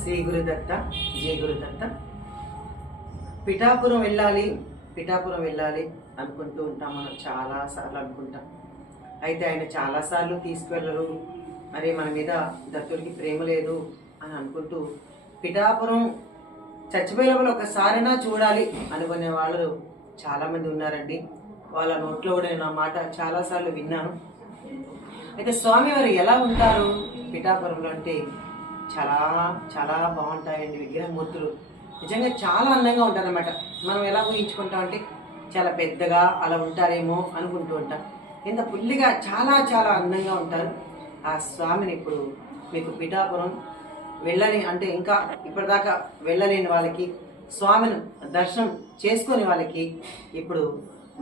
శ్రీ గురుదత్త, జయ గురుదత్త. పిఠాపురం వెళ్ళాలి అనుకుంటూ ఉంటాం. మనం చాలాసార్లు అనుకుంటాం. అయితే ఆయన చాలాసార్లు తీసుకువెళ్ళరు. మరి మన మీద దత్తుడికి ప్రేమ లేదు అని అనుకుంటూ పిఠాపురం చచ్చిపోయినప్పుడు ఒకసారైనా చూడాలి అనుకునే వాళ్ళు చాలామంది ఉన్నారండి. వాళ్ళ నోట్లో కూడా నేను ఆ మాట చాలాసార్లు విన్నాను. అయితే స్వామివారు ఎలా ఉంటారు పిఠాపురంలో అంటే చాలా చాలా బాగుంటాయండి. విగ్రహమూర్తులు నిజంగా చాలా అందంగా ఉంటారన్నమాట. మనం ఎలా ఊహించుకుంటాం అంటే చాలా పెద్దగా అలా ఉంటారేమో అనుకుంటూ ఉంటాం. ఇంత పుల్లిగా చాలా చాలా అందంగా ఉంటారు. ఆ స్వామిని ఇప్పుడు మీకు పిఠాపురం వెళ్ళని అంటే ఇంకా ఇప్పటిదాకా వెళ్ళలేని వాళ్ళకి, స్వామిని దర్శనం చేసుకునే వాళ్ళకి ఇప్పుడు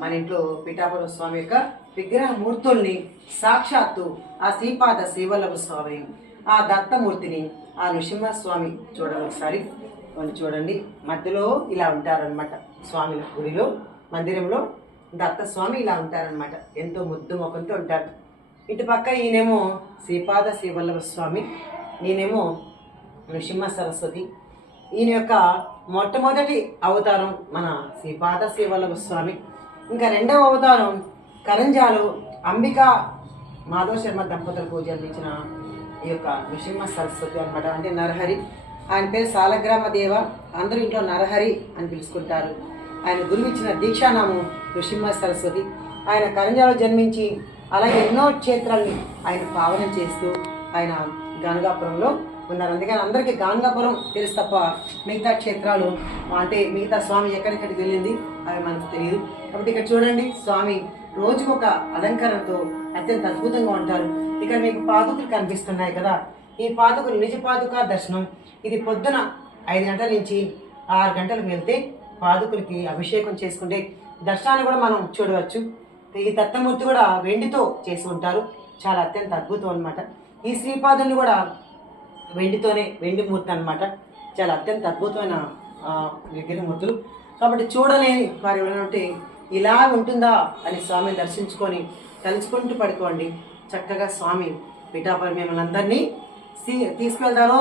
మన ఇంట్లో పిఠాపురం స్వామి యొక్క విగ్రహమూర్తుల్ని సాక్షాత్తు ఆ శ్రీపాద శ్రీవల్లభ స్వామి, ఆ దత్తమూర్తిని, ఆ నృసింహస్వామి చూడండి ఒకసారి. వాళ్ళు చూడండి, మధ్యలో ఇలా ఉంటారనమాట. స్వామి గుడిలో మందిరంలో దత్తస్వామి ఇలా ఉంటారనమాట. ఎంతో ముద్దు ముఖంతో ఉంటారు. ఇటు పక్క ఈయనేమో శ్రీపాద శ్రీవల్లభ స్వామి, ఈయనేమో నృసింహ సరస్వతి. ఈయన యొక్క మొట్టమొదటి అవతారం మన శ్రీపాద శ్రీవల్లభ స్వామి. ఇంకా రెండవ అవతారం కరంజాలు అంబికా మాధవ శర్మ దంపతులకు జన్మించిన ఈ యొక్క నృసింహ సరస్వతి అనమాట. అంటే నరహరి. ఆయన పేరు సాలగ్రామ దేవ. అందరూ ఇంట్లో నరహరి అని పిలుచుకుంటారు. ఆయన గురువు ఇచ్చిన దీక్షానామం నృసింహ సరస్వతి. ఆయన కరంజాలో జన్మించి అలాగే ఎన్నో క్షేత్రాల్ని ఆయన పావనం చేస్తూ ఆయన గానగాపురంలో ఉన్నారు. అందుకని అందరికీ గానగాపురం తెలుసు తప్ప మిగతా క్షేత్రాలు అంటే మిగతా స్వామి ఎక్కడెక్కడికి వెళ్ళింది అవి మనకు తెలియదు. కాబట్టి ఇక్కడ చూడండి, స్వామి రోజుకొక అలంకరణతో అత్యంత అద్భుతంగా ఉంటారు. ఇక్కడ మీకు పాదుకలు కనిపిస్తున్నాయి కదా, ఈ పాదుకలు నిజ పాదుక దర్శనం. ఇది పొద్దున 5 గంటల నుంచి 6 గంటలకు వెళ్తే పాదుకులకి అభిషేకం చేసుకుంటే దర్శనాన్ని కూడా మనం చూడవచ్చు. ఈ దత్తమూర్తి కూడా వెండితో చేసి ఉంటారు. చాలా అత్యంత అద్భుతం అనమాట. ఈ శ్రీపాదుని కూడా వెండితోనే, వెండి మూర్తి అనమాట. చాలా అత్యంత అద్భుతమైన విగ్రహమూర్తులు. కాబట్టి చూడలేని వారు ఎవరైనా ఉంటే ఇలా ఉంటుందా అని స్వామిని దర్శించుకొని తలుచుకుంటూ పడుకోండి. చక్కగా స్వామి పిఠాపురం మిమ్మల్ని అందరినీ తీసుకువెళ్తారో.